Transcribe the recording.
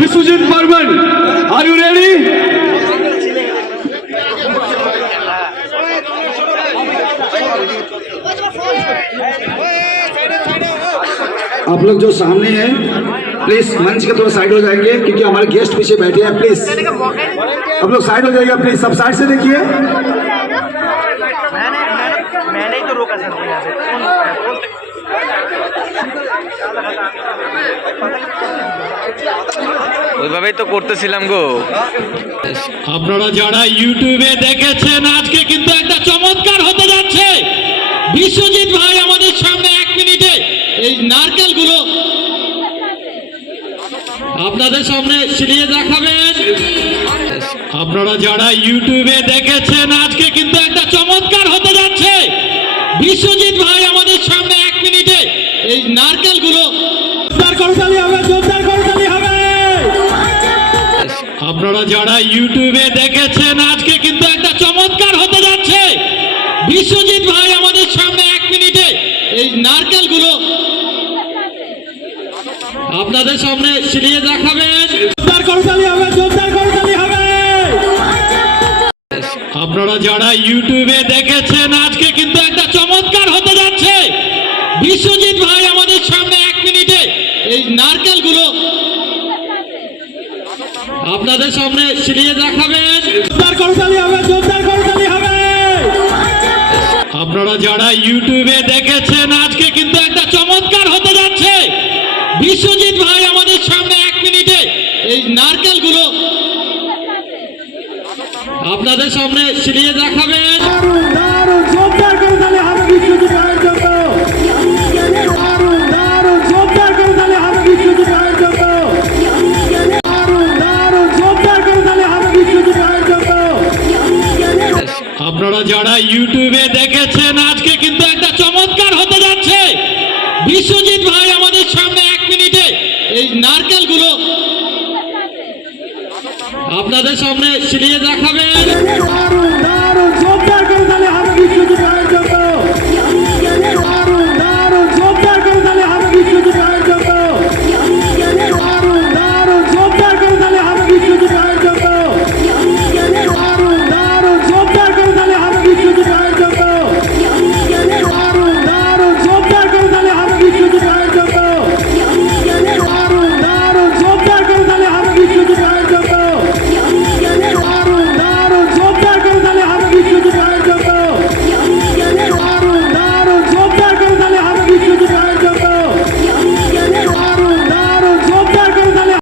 Biswajit Barman are you ready आप लोग जो सामने हैं प्लीज मंच के थोड़ा साइड हो जाएंगे क्योंकि हमारे गेस्ट पीछे बैठे हैं प्लीज आप लोग साइड हो जाइएगा प्लीज सब साइड से देखिए मैंने ওইভাবেই তো করতেছিলাম গো। আপনারা যারা ইউটিউবে দেখেছেন, আজকে কিন্তু একটা চমৎকার হতে যাচ্ছে। বিশ্বজিৎ ভাই আমাদের সামনে এক মিনিটে এই নারকেলগুলো আপনাদের সামনে ছিলিয়ে দেখাবেন। আপনারা যারা ইউটিউবে দেখেছেন, আজকে কিন্তু একটা চমৎকার হতে যাচ্ছে। বিশ্বজিৎ ভাই আপনারা যারা ইউটিউবে দেখেছেন আজকে কিন্তু একটা চমৎকার হতে যাচ্ছে। বিশ্বজিৎ ভাই আমাদের সামনে এক মিনিটে এই নারকেলগুলো আপনাদের সামনে ছিলিয়ে দেখাবেন। আপনারা যারা ইউটিউবে দেখেছেন আজকে কিন্তু একটা চমৎকার হতে যাচ্ছে। বিশ্বজিৎ ভাই আমাদের সামনে এক মিনিটে এই নারকেলগুলো আপনাদের সামনে ছিলিয়ে দেখাবেন আপনারা যারা ইউটিউবে দেখেছেন আজকে কিন্তু একটা চমৎকার হতে যাচ্ছে। বিশ্বজিৎ ভাই আমাদের সামনে এক মিনিটে এই নারকেলগুলো আপনাদের সামনে ছিলিয়ে দেখাবেন যারা ইউটিউবে দেখেছেন, আজকে কিন্তু একটা চমৎকার হতে যাচ্ছে। বিশ্বজিৎ ভাই আমাদের সামনে এক মিনিটে এই নারকেলগুলো আপনাদের সামনে সিরিয়ে দেখাবেন।